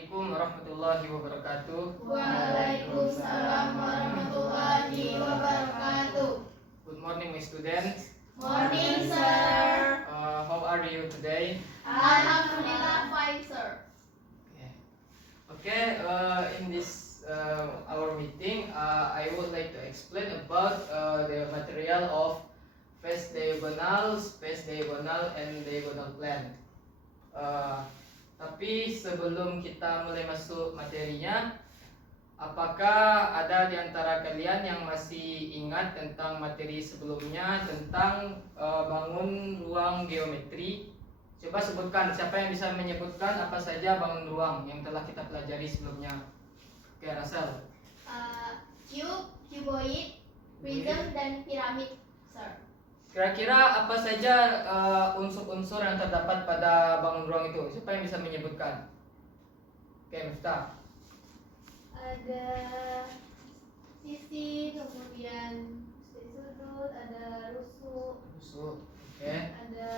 Assalamualaikum warahmatullahi wabarakatuh. Waalaikumsalam warahmatullahi wabarakatuh. Good morning, my students. Morning, sir. How are you today? Alhamdulillah, fine, sir. Okay. In this our meeting, I would like to explain about the material of phase diagonal, space diagonal, and diagonal plane. Tapi sebelum kita mulai masuk materinya, apakah ada di antara kalian yang masih ingat tentang materi sebelumnya tentang bangun ruang geometri? Coba sebutkan, siapa yang bisa menyebutkan apa saja bangun ruang yang telah kita pelajari sebelumnya? Oke, Russell. Cube, cuboid, prism, dan piramid, sir. Kira-kira apa saja unsur-unsur yang terdapat pada bangun ruang itu? Siapa yang bisa menyebutkan? Oke, Miftah. Ada sisi, kemudian sudut, ada rusuk, Oke. ada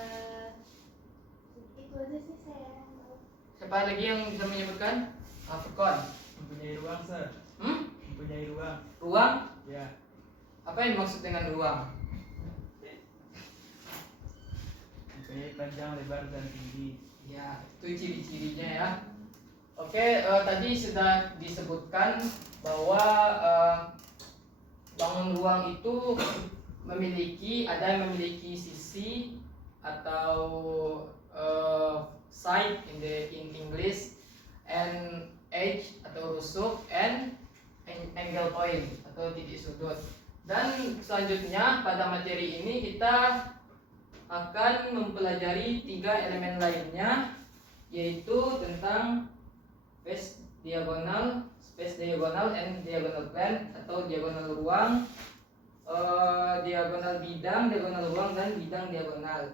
itu aja sih saya tahu. Siapa lagi yang bisa menyebutkan? Furqan. Mempunyai ruang, sir. Mempunyai ruang. Ruang? Ya. Apa yang dimaksud dengan ruang? Mempunyai panjang, lebar, dan tinggi. Ya, itu ciri-cirinya ya. Oke, tadi sudah disebutkan bahwa bangun ruang itu ada yang memiliki sisi atau side in English, and edge atau rusuk, and angle point atau titik sudut. Dan selanjutnya pada materi ini kita akan mempelajari 3 elemen lainnya, yaitu tentang phase diagonal, space diagonal, and diagonal plane atau diagonal ruang, diagonal bidang, diagonal ruang, dan bidang diagonal.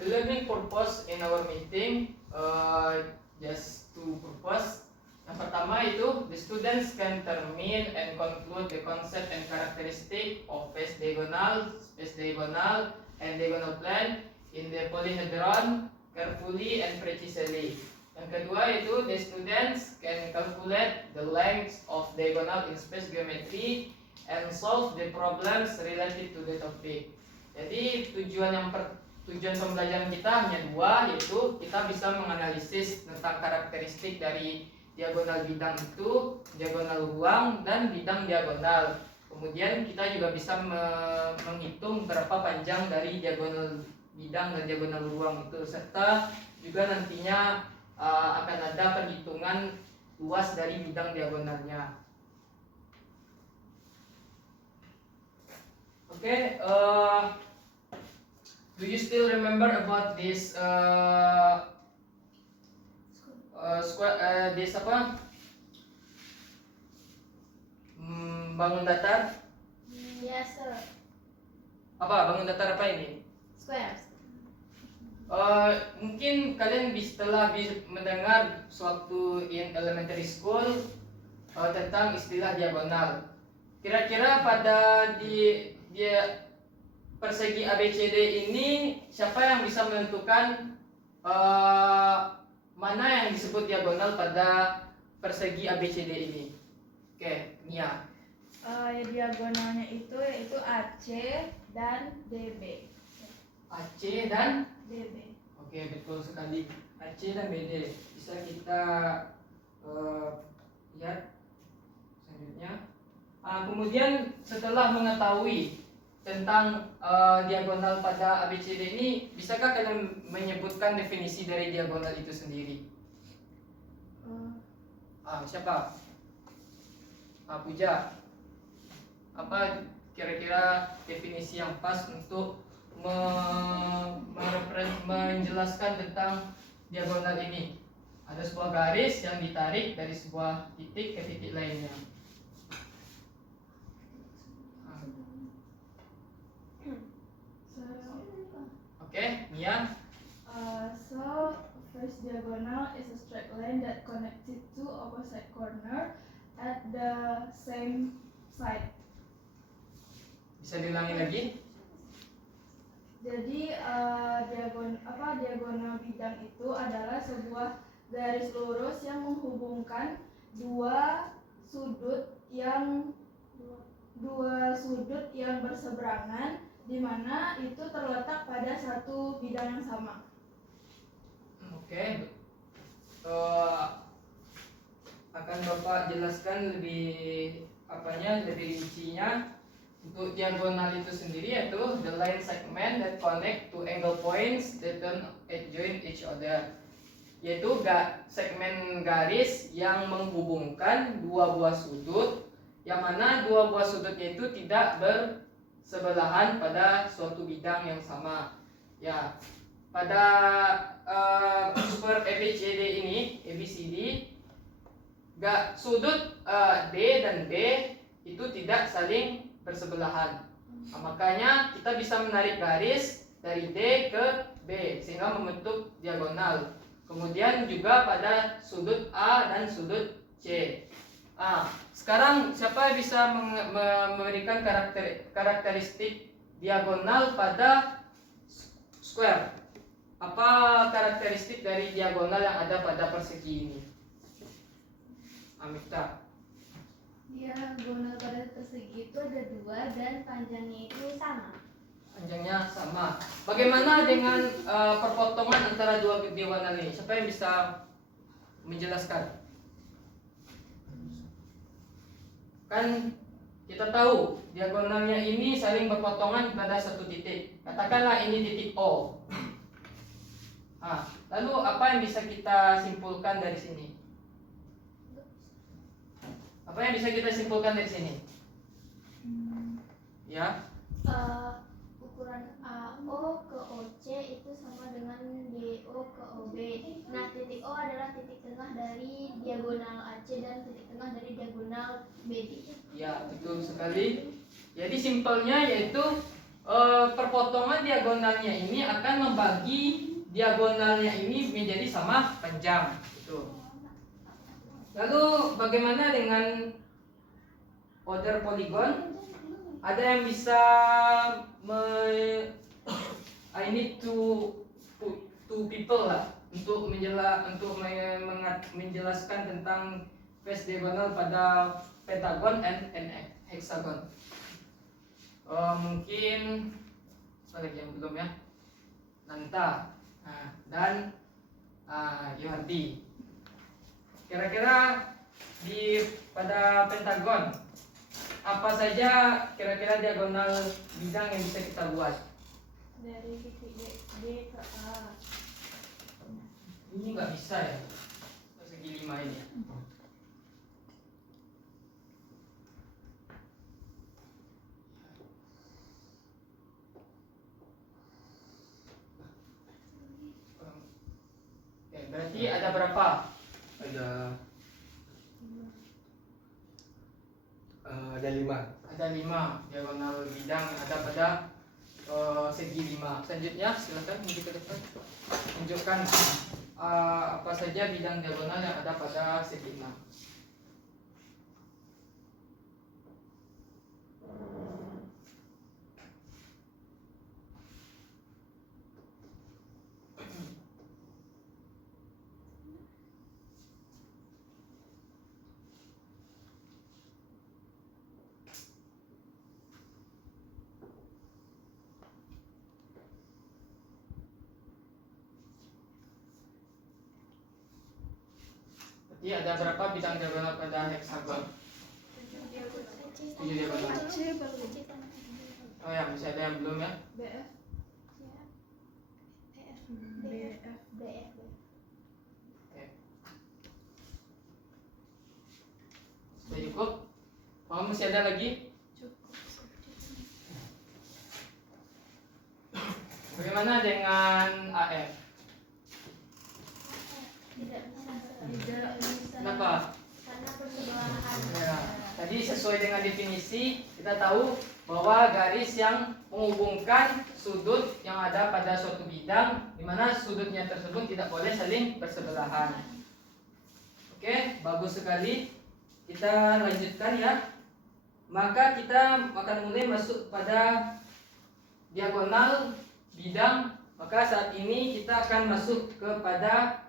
The learning purpose in our meeting, just two purpose. Yang pertama itu, the students can determine and conclude the concept and characteristic of phase diagonal, space diagonal, and diagonal plane in the polyhedron carefully and precisely. Yang kedua itu, the students can calculate the length of diagonal in space geometry and solve the problems related to the topic. Jadi tujuan pembelajaran kita hanya 2, yaitu kita bisa menganalisis tentang karakteristik dari diagonal bidang itu, diagonal ruang, dan bidang diagonal. Kemudian kita juga bisa menghitung berapa panjang dari diagonal bidang dan diagonal ruang itu, serta juga nantinya akan ada perhitungan luas dari bidang diagonalnya. Oke, do you still remember about this this apa? Bangun datar? Yes, sir. Apa bangun datar apa ini? Squares. Mungkin kalian telah mendengar suatu in elementary school tentang istilah diagonal. Kira-kira pada dia persegi ABCD ini, siapa yang bisa menentukan mana yang disebut diagonal pada persegi ABCD ini? Oke, Nia. Diagonalnya itu yaitu AC dan DB. AC dan DB. Oke, betul sekali. AC dan BD. Bisa kita lihat selanjutnya. Kemudian setelah mengetahui tentang diagonal pada ABCD ini, bisakah kalian menyebutkan definisi dari diagonal itu sendiri? Siapa? Puja. Apa kira-kira definisi yang pas untuk menjelaskan tentang diagonal ini? Ada sebuah garis yang ditarik dari sebuah titik ke titik lainnya. Oke, Nia. So first diagonal is a straight line that connected two opposite corner at the same side. Bisa diulangi lagi? Jadi diagonal bidang itu adalah sebuah garis lurus yang menghubungkan dua sudut yang berseberangan, di mana itu terletak pada satu bidang yang sama. Oke. Akan Bapak jelaskan lebih rincinya. Untuk diagonal itu sendiri yaitu the line segment that connect to angle points that don't adjoin each other, yaitu segmen garis yang menghubungkan dua buah sudut, yang mana dua buah sudutnya itu tidak bersebelahan pada suatu bidang yang sama. Ya, pada super ABCD ini, ABCD, sudut D dan B itu tidak saling bersebelahan. Makanya kita bisa menarik garis dari D ke B sehingga membentuk diagonal. Kemudian juga pada sudut A dan sudut C. Sekarang siapa yang bisa memberikan karakteristik diagonal pada square? Apa karakteristik dari diagonal yang ada pada persegi ini? Amifta. Diagonal pada persegi itu ada dua dan panjangnya itu sama. Panjangnya sama. Bagaimana dengan perpotongan antara dua diagonal ini? Siapa yang bisa menjelaskan? Kan kita tahu diagonalnya ini saling berpotongan pada satu titik. Katakanlah ini titik O. Lalu apa yang bisa kita simpulkan dari sini? Apa yang bisa kita simpulkan dari sini? Ya. Ukuran AO ke OC itu sama dengan DO ke OB. Nah, titik O adalah titik tengah dari diagonal AC dan titik tengah dari diagonal BD. Ya, betul sekali. Jadi simpelnya yaitu perpotongan diagonalnya ini akan membagi diagonalnya ini menjadi sama panjang. Gitu. Lalu bagaimana dengan other polygon? Ada yang bisa I need two people lah untuk menjelaskan tentang face diagonal pada pentagon and hexagon. Mungkin apa lagi yang belum ya? Nanta dan Yohardi. Kira-kira pada pentagon apa saja kira-kira diagonal bidang yang bisa kita buat? Dari titik D ke A. Ini nggak bisa ya, persegi 5 ini. Oke, berarti ada berapa? Ada 5. Ada 5 diagonal bidang yang ada pada segi 5. Selanjutnya silakan maju ke depan. Tunjukkan apa saja bidang diagonal yang ada pada segi 6. Jadi ada berapa bidang diagonal pada hexagon? 7 diagonal. AC belum. Oh ya, masih ada yang belum ya? BF. BF. BF. Sudah cukup? Masih ada lagi? Bagaimana dengan AF? Tidak bisa. Tidak bisa. Kenapa? Karena bersebelahan. Ya, tadi sesuai dengan definisi kita tahu bahwa garis yang menghubungkan sudut yang ada pada suatu bidang di mana sudutnya tersebut tidak boleh saling bersebelahan. Oke, bagus sekali. Kita lanjutkan ya. Maka kita akan mulai masuk pada diagonal bidang. Maka saat ini kita akan masuk kepada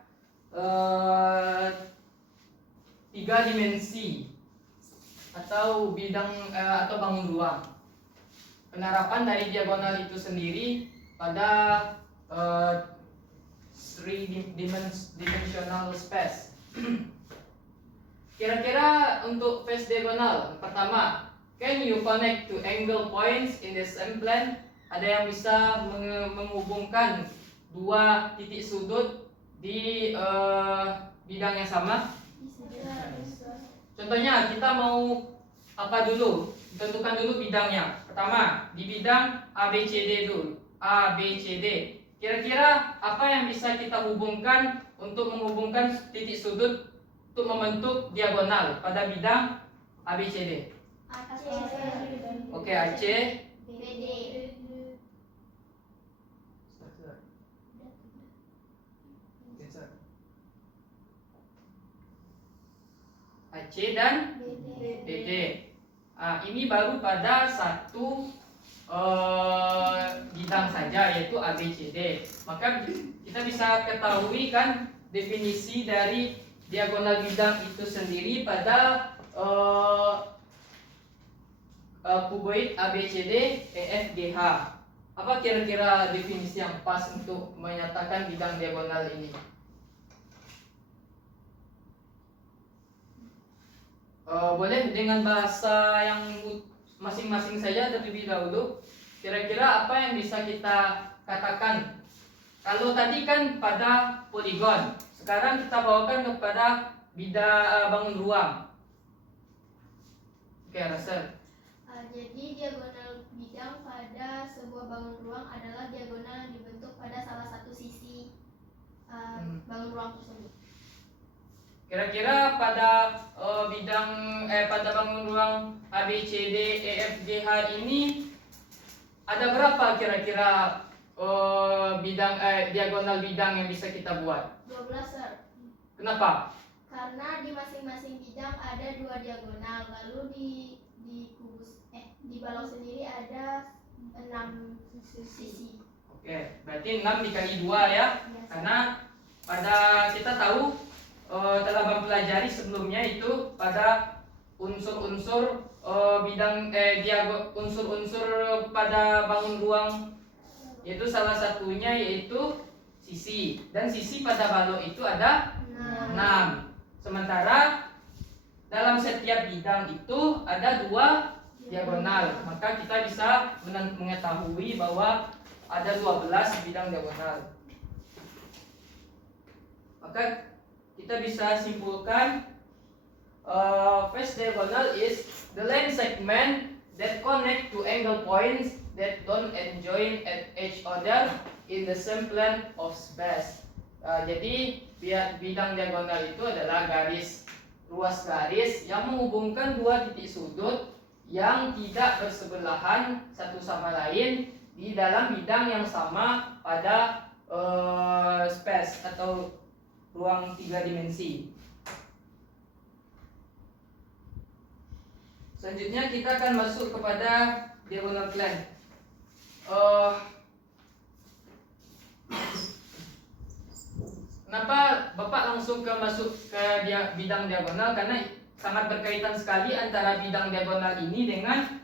tiga dimensi atau bidang atau bangun ruang. Penerapan dari diagonal itu sendiri pada three-dimensional space. Kira-kira untuk face diagonal, pertama, can you connect to angle points in the same plane? Ada yang bisa menghubungkan dua titik sudut di bidang yang sama? Contohnya kita mau apa dulu? Tentukan dulu bidangnya. Pertama, di bidang ABCD dulu. ABCD. Kira-kira apa yang bisa kita hubungkan untuk menghubungkan titik sudut untuk membentuk diagonal pada bidang ABCD? Oke, AC. BD. AC dan BD. Ini baru pada satu bidang saja, yaitu ABCD. Maka kita bisa ketahui kan definisi dari diagonal bidang itu sendiri pada kuboid ABCD EFGH. Apa kira-kira definisi yang pas untuk menyatakan bidang diagonal ini? Boleh dengan bahasa yang masing-masing saja terlebih dahulu. Kira-kira apa yang bisa kita katakan? Kalau tadi kan pada poligon, sekarang kita bawakan kepada bidang bangun ruang. Oke, Russell. Jadi diagonal bidang pada sebuah bangun ruang adalah diagonal yang dibentuk pada salah satu sisi bangun ruang tersebut. Kira-kira pada pada bangun ruang ABCD EFGH ini ada berapa kira-kira diagonal bidang yang bisa kita buat? 12, Sir. Kenapa? Karena di masing-masing bidang ada 2 diagonal, lalu di balok sendiri ada 6 sisi. Oke, berarti 6 dikali 2 ya. Karena pada kita tahu telah mempelajari sebelumnya itu pada unsur-unsur unsur-unsur pada bangun ruang, yaitu salah satunya yaitu sisi, dan sisi pada balok itu ada 6. Sementara dalam setiap bidang itu ada 2 diagonal, maka kita bisa mengetahui bahwa ada 12 bidang diagonal. Maka kita bisa simpulkan face diagonal is the line segment that connect to angle points that don't adjoin at each other in the same plane of space. Jadi bidang diagonal itu adalah ruas garis yang menghubungkan dua titik sudut yang tidak bersebelahan satu sama lain di dalam bidang yang sama pada space atau ruang 3 dimensi. Selanjutnya kita akan masuk kepada diagonal plane. Kenapa Bapak langsung masuk ke bidang diagonal? Karena sangat berkaitan sekali antara bidang diagonal ini dengan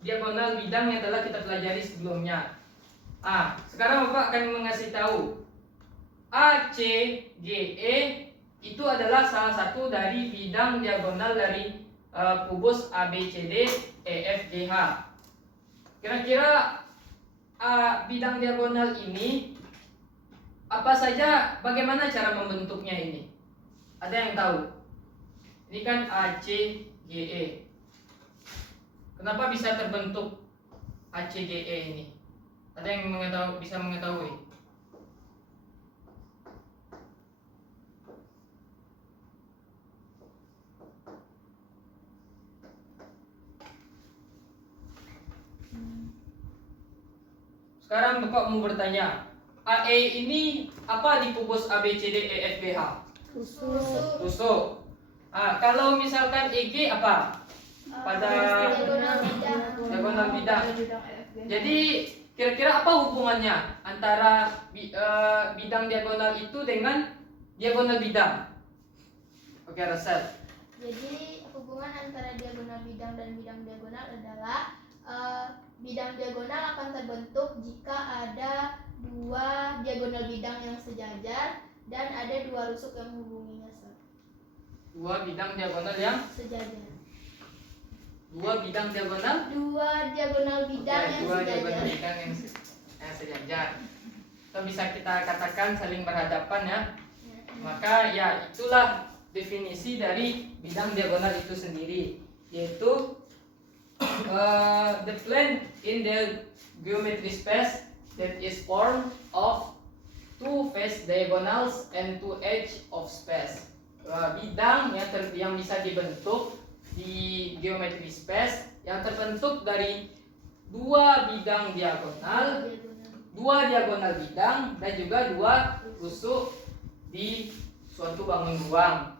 diagonal bidang yang telah kita pelajari sebelumnya. Sekarang Bapak akan mengasih tahu ACGE itu adalah salah satu dari bidang diagonal dari kubus ABCD EFGH. Kira-kira bidang diagonal ini apa saja, bagaimana cara membentuknya ini? Ada yang tahu? Ini kan ACGE. Kenapa bisa terbentuk ACGE ini? Ada yang bisa mengetahui? Sekarang Bapak mau bertanya, AE ini apa di kubus ABCD EFGH? Tusuk. Kalau misalkan EG apa? Pada diagonal bidang. Jadi kira-kira apa hubungannya antara bidang diagonal itu dengan diagonal bidang? Oke, Rasel. Jadi hubungan antara diagonal bidang dan bidang diagonal adalah bidang diagonal akan terbentuk jika ada dua diagonal bidang yang sejajar dan ada dua rusuk yang menghubunginya Dua bidang diagonal yang sejajar. dua bidang diagonal Dua diagonal bidang Oke, yang dua diagonal sejajar. bidang yang sejajar. Atau bisa kita katakan saling berhadapan ya. Maka ya itulah definisi dari bidang diagonal itu sendiri, yaitu the plane in the geometry space that is formed of two face diagonals and two edge of space. Bidang yang bisa dibentuk di geometry space yang terbentuk dari dua bidang diagonal, dua diagonal bidang dan juga dua rusuk di suatu bangun ruang.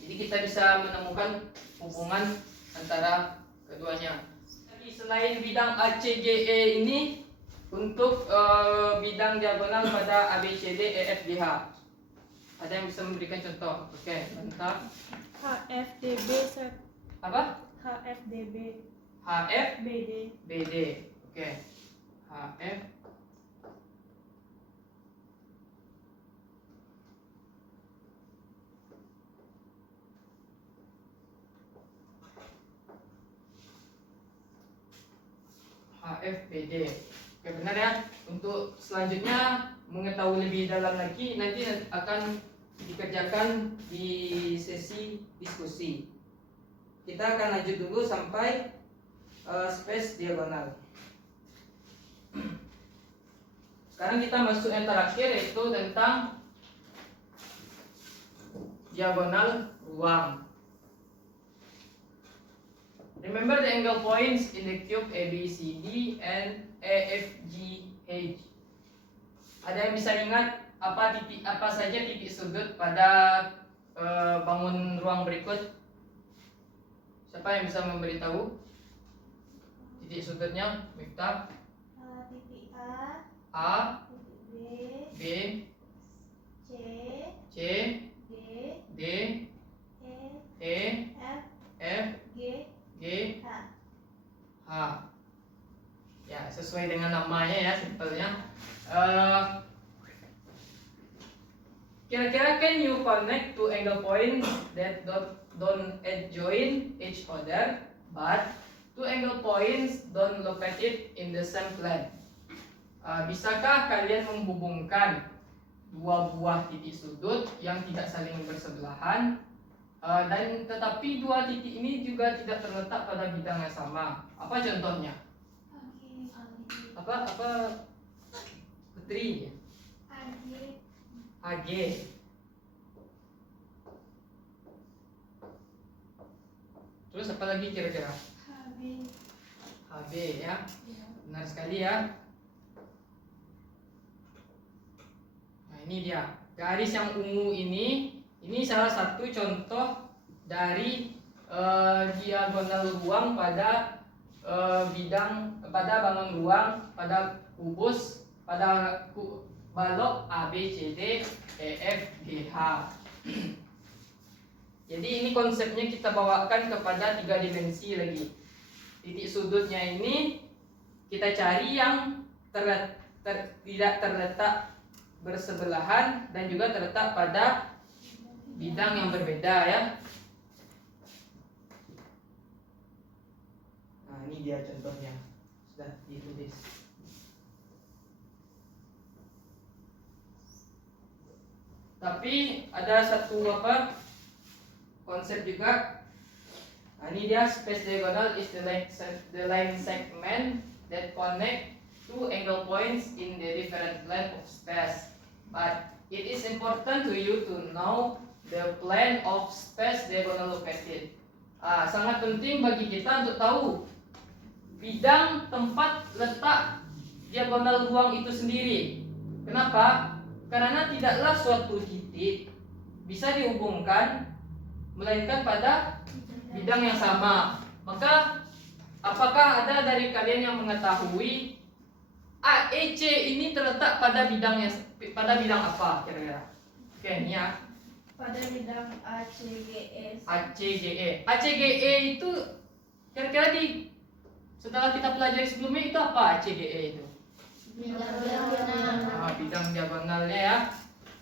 Jadi kita bisa menemukan hubungan antara keduanya. Jadi selain bidang ACGE ini, untuk bidang diagonal pada ABCD EFGH, ada yang bisa memberikan contoh? Oke, mantap. HFDB Sir. Apa? HFDB HF BD. BD. Oke. HF HFBD. Oke, benar ya. Untuk selanjutnya mengetahui lebih dalam lagi nanti akan dikerjakan di sesi diskusi. Kita akan lanjut dulu sampai space diagonal. Sekarang kita masuk yang terakhir, yaitu tentang diagonal ruang. Remember the angle points in the cube ABCD and AFGH. Ada yang bisa ingat apa saja titik sudut pada bangun ruang berikut? Siapa yang bisa memberitahu titik sudutnya? Miftah. Titik A, titik B, B, C, C, D, D, E, E, F, F, G, G, H. H. Ya, sesuai dengan namanya ya, simpelnya. Kira-kira can you connect two angle points that don't adjoin each other, but two angle points don't located in the same plane? Bisakah kalian menghubungkan dua buah titik sudut yang tidak saling bersebelahan, dan tetapi dua titik ini juga tidak terletak pada bidang yang sama? Apa contohnya? Apa Putri? AG. Terus apa lagi kira-kira? HB ya. Benar sekali ya. Nah, ini dia. Garis yang ungu ini salah satu contoh dari diagonal ruang pada bidang, pada bangun ruang, pada kubus, pada balok A, B, C, D, E, F, G, H. Jadi ini konsepnya kita bawakan kepada 3 dimensi lagi. Titik sudutnya ini kita cari yang tidak terletak bersebelahan dan juga terletak pada bidang yang berbeda ya. Nah, ini dia contohnya. Sudah ditulis. Tapi ada satu konsep juga. Nah, ini dia space diagonal is the line segment that connect two angle points in the different length of space. But it is important to you to know the plane of space diagonal located. Sangat penting bagi kita untuk tahu bidang tempat letak diagonal ruang itu sendiri. Kenapa? Karena tidaklah suatu titik bisa dihubungkan melainkan pada bidang yang sama. Maka apakah ada dari kalian yang mengetahui AEC ini terletak pada bidang apa kira-kira? Oke, ini ya. Pada bidang ACGE. ACGE itu kira-kira setelah kita pelajari sebelumnya itu apa ACGE itu? Bidang diagonal. Bidang diagonalnya ya.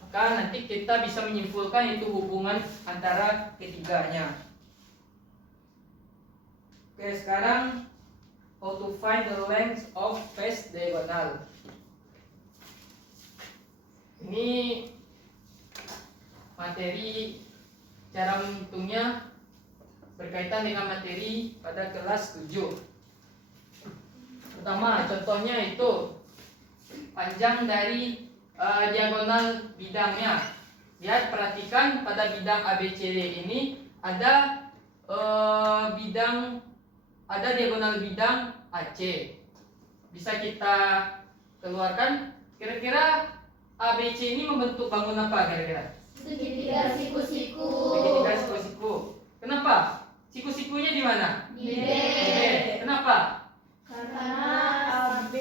Maka nanti kita bisa menyimpulkan itu hubungan antara ketiganya. Oke, sekarang how to find the length of face diagonal. Ini materi cara menghitungnya berkaitan dengan materi pada kelas 7. Pertama, contohnya itu panjang dari diagonal bidangnya. Lihat, perhatikan pada bidang ABCD ini ada diagonal bidang AC. Bisa kita keluarkan. Kira-kira ABC ini membentuk bangun apa kira-kira? Segitiga siku-siku. Segitiga siku-siku. Kenapa? Siku-sikunya di mana? Di B. Kenapa? Karena AB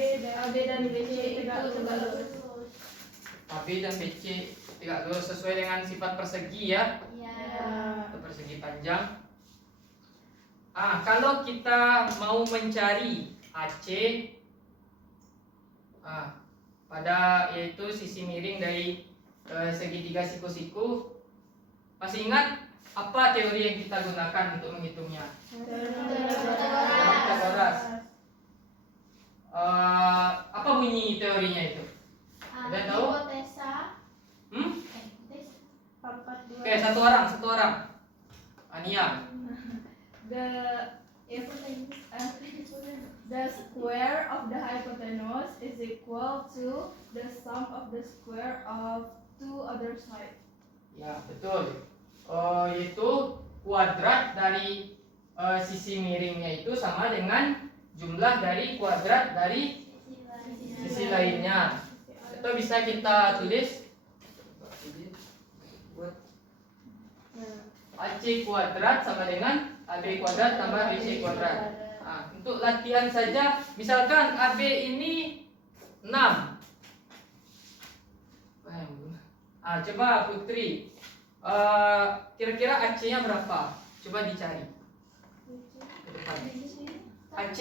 dan BC tidak lurus. AB dan BC tidak lurus sesuai dengan sifat persegi ya. Ya. Persegi panjang. Kalau kita mau mencari AC pada yaitu sisi miring dari segitiga siku-siku, masih ingat apa teori yang kita gunakan untuk menghitungnya? Pythagoras. Apa bunyi teorinya itu? Ada tahu? Hipotesa. Oke, satu orang. Ania. The square of the hypotenuse is equal to the sum of the square of two other sides. Ya, betul. Yaitu kuadrat dari sisi miringnya itu sama dengan jumlah dari kuadrat dari sisi lainnya. Itu bisa kita tulis AC kuadrat sama dengan AB kuadrat tambah BC kuadrat. Untuk latihan saja, misalkan AB ini 6. Coba Putri, kira-kira AC-nya berapa? Coba dicari. AC.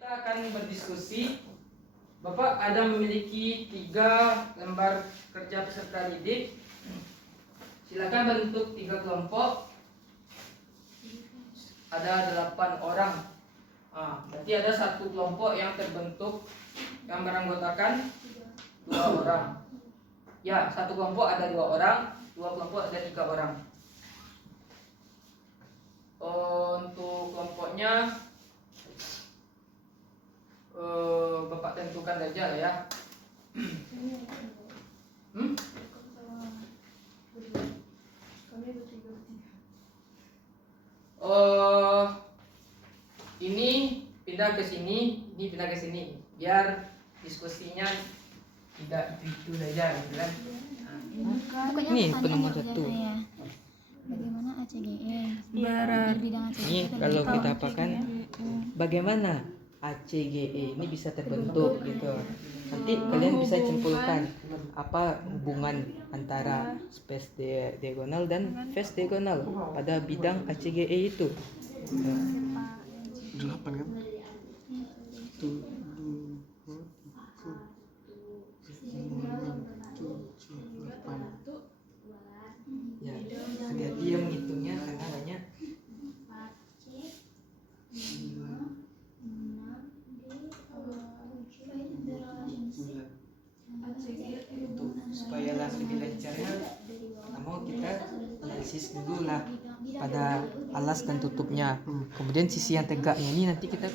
Kita akan berdiskusi. Bapak ada memiliki 3 lembar kerja peserta didik. Silakan bentuk 3 kelompok. Ada 8 orang. Berarti ada satu kelompok yang terbentuk yang beranggotakan 2 orang. Ya, satu kelompok ada 2 orang, 2 kelompok ada 3 orang. Untuk kelompoknya Bapak tentukan saja lah ya. Ini pindah ke sini, ini pindah ke sini, biar diskusinya tidak itu saja, gitu kan? Ini penomor 1. Bagaimana ACGE? Bidang Ini kalau kita apakan, bagaimana ACGE ini bisa terbentuk gitu. Nanti kalian bisa simpulkan apa hubungan antara space diagonal dan face diagonal pada bidang ACGE itu. 8 kan? Ya, hati-hati yang menghitungnya karena banyak. Supaya lebih lancarnya, pertama kita analisis dulu lah pada alas dan tutupnya. Kemudian sisi yang tegaknya ini nanti kita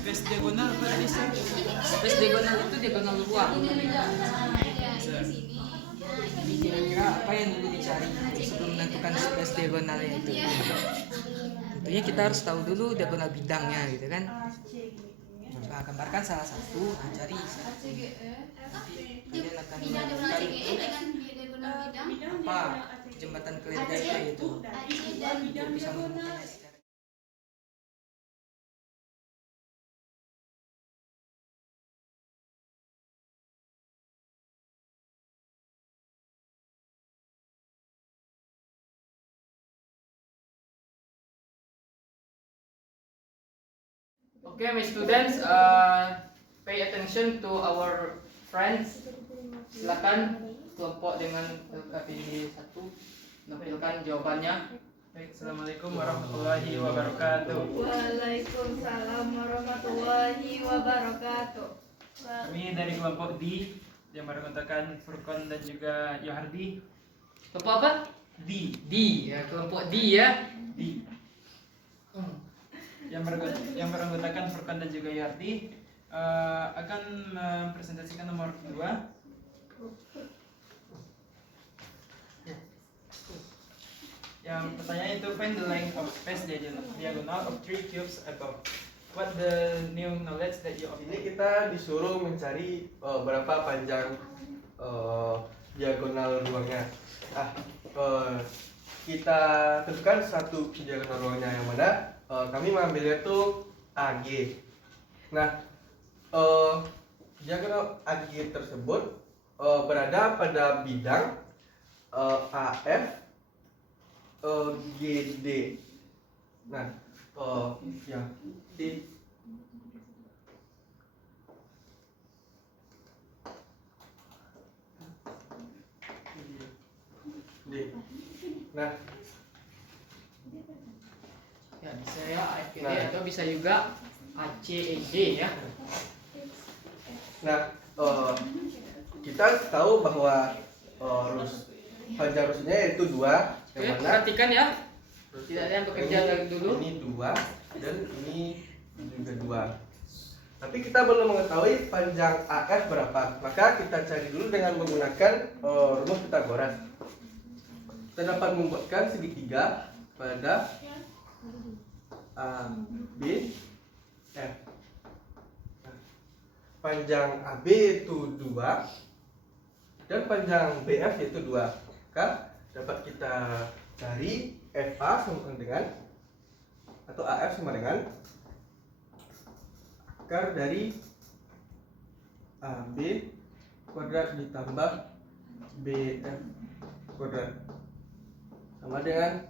space diagonal apa tadi sir? Space diagonal itu diagonal ruang. Jadi kira-kira apa yang dulu dicari sebelum menentukan space diagonalnya itu? Tentunya kita harus tahu dulu diagonal bidangnya gitu kan. Nah, gambarkan salah satu, nah cari satu. Kalian akan menemukan itu apa jembatan keledai itu. Untuk bisa menemukannya secara Okay, my students, pay attention to our friends. Silakan kelompok dengan LKPD 1 menampilkan jawabannya. Baik, assalamualaikum warahmatullahi wabarakatuh. Waalaikumsalam warahmatullahi wabarakatuh. Kami dari kelompok D yang beranggotakan Furqan dan juga Yohardi. Kelompok apa? D, D, ya kelompok D ya. D. Yang beranggotakan Furqan dan juga Yohardi akan mempresentasikan nomor 2. Yang pertanyaan itu find the length of space diagonal of 3 cubes above. What the new knowledge that you Ini obtain? kita disuruh mencari berapa panjang diagonal ruangnya. Kita tentukan satu diagonal ruangnya yang mana kami mengambilnya itu AG. Nah, diagonal AG tersebut berada pada bidang AF GD. Nah, ya, D. Nah, Ya bisa ya AFGD Nah. atau bisa juga ACED ya. nah kita tahu bahwa panjang rusuknya yaitu 2, Oke, yang mana perhatikan ya. Tidak ada yang bekerja dari dulu. Ini 2 dan ini juga 2. Tapi kita belum mengetahui panjang AF berapa. Maka kita cari dulu dengan menggunakan rumus Pythagoras. Kita dapat membuatkan segitiga pada A, B, F. Nah, panjang AB itu 2 dan panjang BF yaitu 2. Maka dapat kita cari FA sama dengan atau AF sama dengan akar dari AB kuadrat ditambah BF kuadrat sama dengan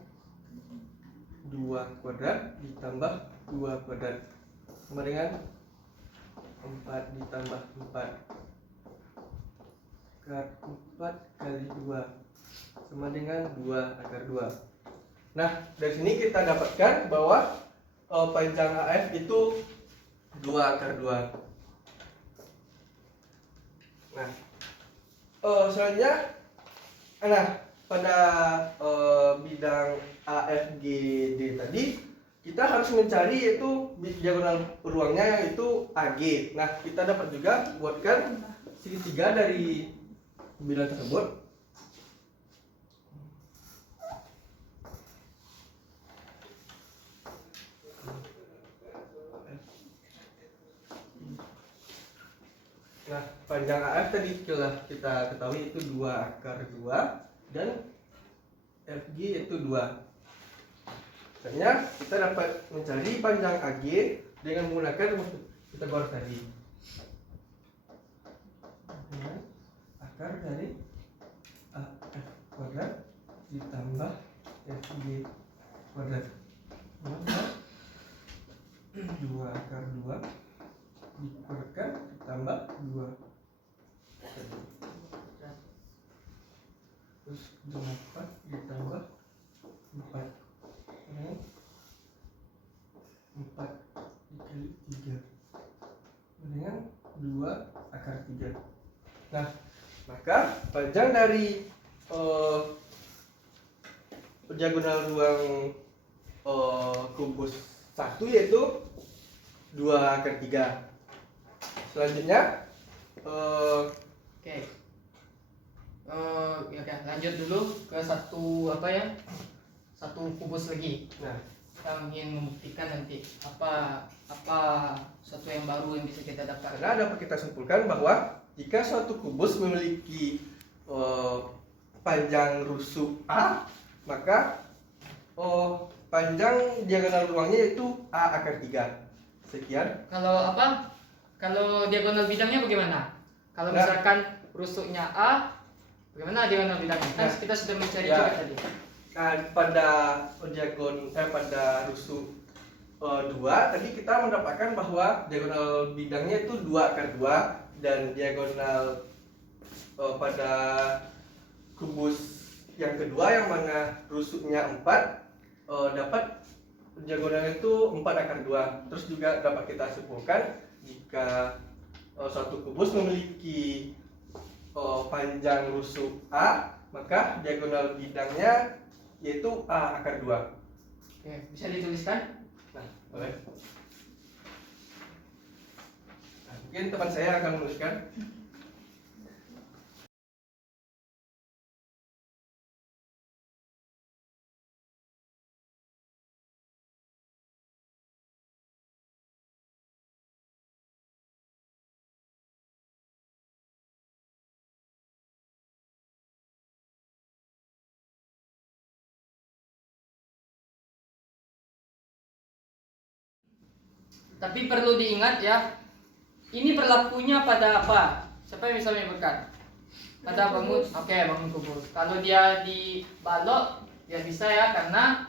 2 kuadrat ditambah 2 kuadrat sama dengan 4 ditambah 4 akar 4 kali 2 sama dengan 2 akar 2. Nah, dari sini kita dapatkan bahwa panjang AF itu 2 akar 2. Nah, selanjutnya, pada bidang AFGD tadi kita harus mencari yaitu diagonal ruangnya yaitu AG. Nah, kita dapat juga buatkan segitiga dari bidang tersebut. Nah, panjang AF tadi telah kita ketahui itu 2 akar 2 dan FG yaitu 2. Selanjutnya kita dapat mencari panjang AG dengan menggunakan rumus Pythagoras tadi. Dengan akar dari AF kuadrat ditambah FG kuadrat. Maka 2 akar 2 dikurankan ditambah 2 terus 8 ditambah 4 dikali 3 dengan 2 akar 3. Nah, maka panjang dari diagonal ruang kubus 1 yaitu 2/3. Selanjutnya Oke. Ya, oke, lanjut dulu ke satu apa ya? Satu kubus lagi. nah Kita ingin membuktikan nanti apa sesuatu yang baru yang bisa kita dapatkan. karena dapat kita simpulkan bahwa jika suatu kubus memiliki panjang rusuk A, maka panjang diagonal ruangnya yaitu A/3. Sekian. Kalau apa? Kalau diagonal bidangnya bagaimana? Kalau Nah. misalkan rusuknya A, bagaimana diagonal bidangnya? Kan Nah. kita sudah mencari Ya. juga tadi. Pada rusuk 2 tadi kita mendapatkan bahwa diagonal bidangnya itu 2/2 dan diagonal pada kubus yang kedua yang mana rusuknya 4 dapat diagonalnya itu 4/2. Terus juga dapat kita simpulkan jika suatu kubus memiliki panjang rusuk A, maka diagonal bidangnya yaitu A/2. Oke, bisa dituliskan? Nah, boleh. Nah, mungkin teman saya akan menuliskan. Tapi perlu diingat ya, ini berlakunya pada apa? Siapa yang bisa menyebutkan? Pada bangun, oke, bangun kubus. Kalau dia dibalok, ya bisa ya, karena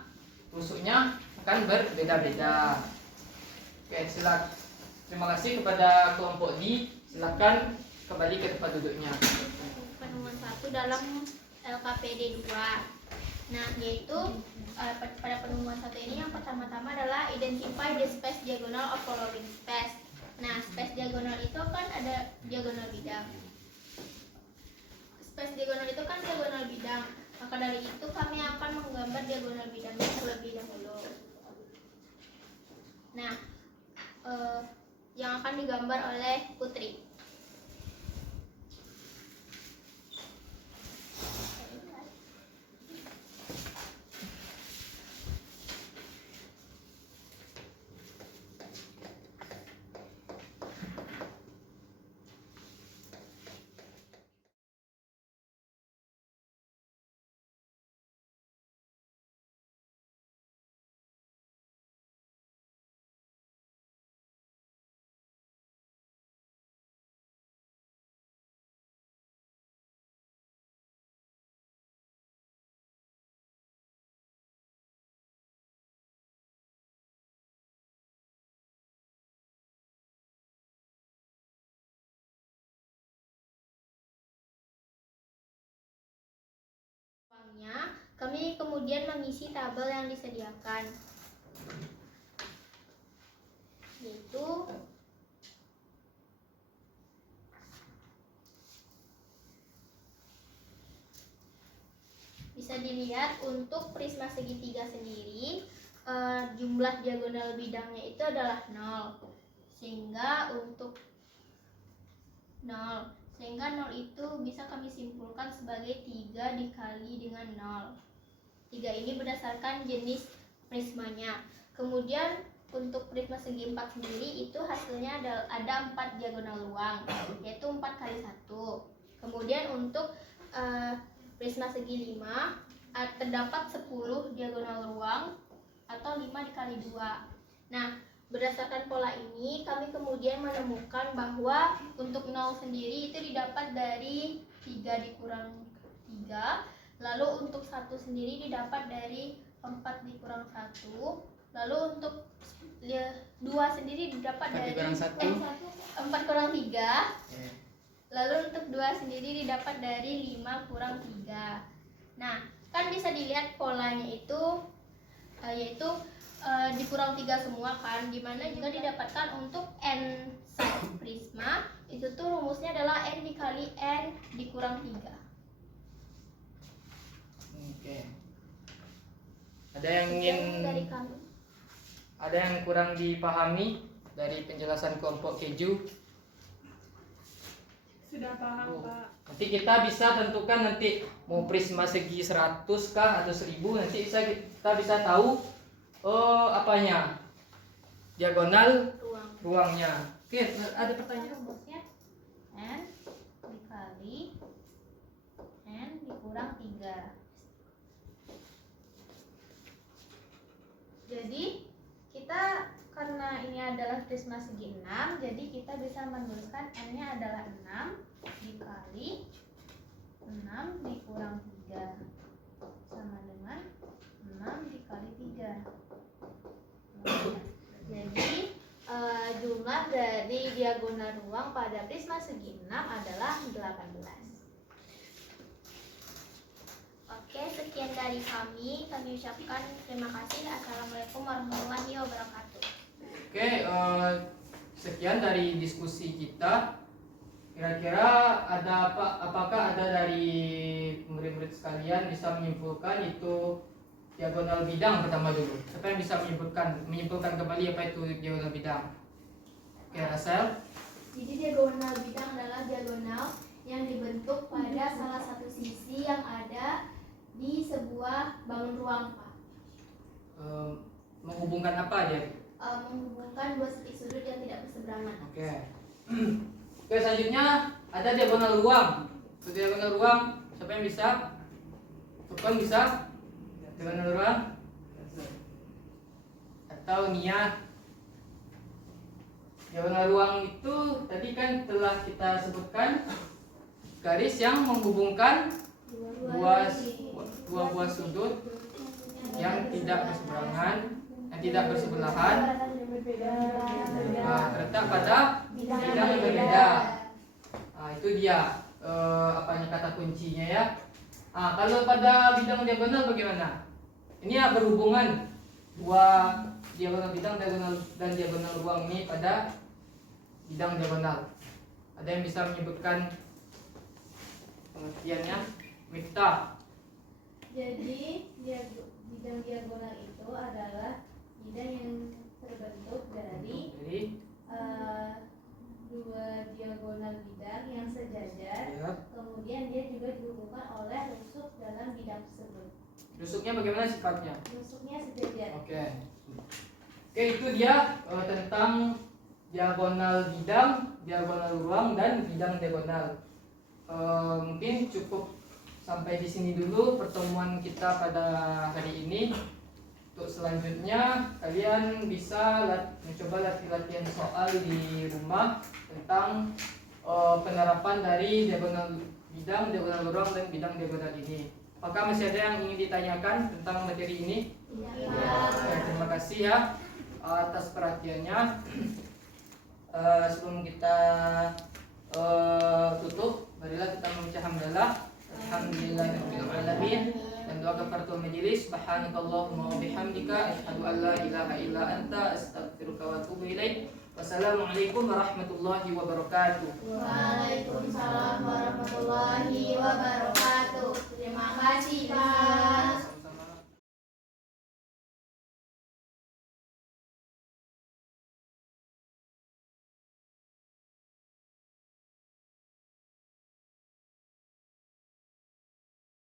rusuknya akan berbeda-beda. Oke, silakan. Terima kasih kepada kelompok D. Silakan kembali ke tempat duduknya. Penemuan 1 dalam LKPD 2. Nah, yaitu pada penemuan 1 ini yang pertama-tama adalah identify the space diagonal of following space. Nah, space diagonal itu kan ada diagonal bidang. Space diagonal itu kan diagonal bidang. Maka dari itu kami akan menggambar diagonal bidangnya terlebih dahulu. Nah, yang akan digambar oleh Putri. Kami kemudian mengisi tabel yang disediakan, yaitu bisa dilihat untuk prisma segitiga sendiri jumlah diagonal bidangnya itu adalah 0, sehingga 0 itu bisa kami simpulkan sebagai 3 dikali dengan 0. 3 ini berdasarkan jenis prismanya. Kemudian untuk prisma segi 4 sendiri itu hasilnya ada 4 diagonal ruang, yaitu 4 kali 1. Kemudian untuk prisma segi 5 terdapat 10 diagonal ruang atau 5 dikali 2. Nah, berdasarkan pola ini kami kemudian menemukan bahwa untuk 0 sendiri itu didapat dari 3 dikurang 3. Lalu untuk 1 sendiri didapat dari 4 dikurang 1. Lalu untuk 2 sendiri didapat 4 dari dikurang 1. 4 kurang 3. Lalu untuk 2 sendiri didapat dari 5 kurang 3. Nah, kan bisa dilihat polanya itu yaitu dikurang 3 semua kan, dimana juga didapatkan untuk n side prisma itu tuh rumusnya adalah n dikali n dikurang 3. Oke. Ada yang ingin dari kami. Ada yang kurang dipahami dari penjelasan kelompok keju? Sudah paham, Pak. Nanti kita bisa tentukan nanti mau prisma segi 100 kah atau 1000, nanti kita bisa tahu apanya, diagonal ruangnya. Oke, ada pertanyaan? Rumusnya n dikali n dikurang 3. Jadi kita karena ini adalah prisma segi 6, jadi kita bisa menuliskan n-nya adalah 6 dikali 6 dikurang 3 sama dengan 6 dikali 3. Jadi jumlah dari diagonal ruang pada prisma segi 6 adalah 18. Oke, sekian dari kami. Kami ucapkan terima kasih. Assalamualaikum warahmatullahi wabarakatuh. Oke, sekian dari diskusi kita. Kira-kira ada apakah ada dari murid-murid sekalian bisa menyimpulkan itu diagonal bidang pertama dulu? Siapa yang bisa menyimpulkan kembali apa itu diagonal bidang? Oke, Rasel. Jadi diagonal bidang adalah diagonal yang dibentuk pada salah satu sisi yang ada di sebuah bangun ruang, Pak. Menghubungkan apa dia? Menghubungkan dua titik sudut yang tidak berseberangan. Oke. Oke, selanjutnya ada diagonal ruang. Untuk diagonal ruang, siapa yang bisa? Tukang bisa? Diagonal ruang? Atau Nia? Diagonal ruang itu tadi kan telah kita sebutkan garis yang menghubungkan dua buah sudut yang tidak berseberangan, yang tidak bersebelahan, terletak pada bidang yang berbeda. Itu dia kata kuncinya ya. Kalau pada bidang diagonal bagaimana? Ini berhubungan dua diagonal bidang dan diagonal ruang ini pada bidang diagonal. Ada yang bisa menyebutkan pengertiannya? Miftah. Jadi bidang diagonal itu adalah bidang yang terbentuk dari dua diagonal bidang yang sejajar. Ya. Kemudian dia juga dihubungkan oleh rusuk dalam bidang tersebut. Rusuknya bagaimana sifatnya? Rusuknya sejajar. Oke, itu dia tentang diagonal bidang, diagonal ruang, dan bidang diagonal. Mungkin cukup sampai di sini dulu pertemuan kita pada hari ini. Untuk selanjutnya kalian bisa mencoba latihan soal di rumah tentang penerapan dari diagonal bidang, diagonal ruang, dan bidang diagonal ini. Apakah masih ada yang ingin ditanyakan tentang materi ini? Ya. Terima kasih ya atas perhatiannya. Sebelum kita tutup, marilah kita membaca hamdalah. Alhamdulillahirrahmanirrahim. Dan doa kafaratul majelis. Subhanakallahumma wa bihamdika asyhadu an la ilaha illa anta astaghfiruka wa atubu ilaik. Wassalamualaikum warahmatullahi wabarakatuh. Waalaikumsalam warahmatullahi wabarakatuh. Terima kasih, Pak.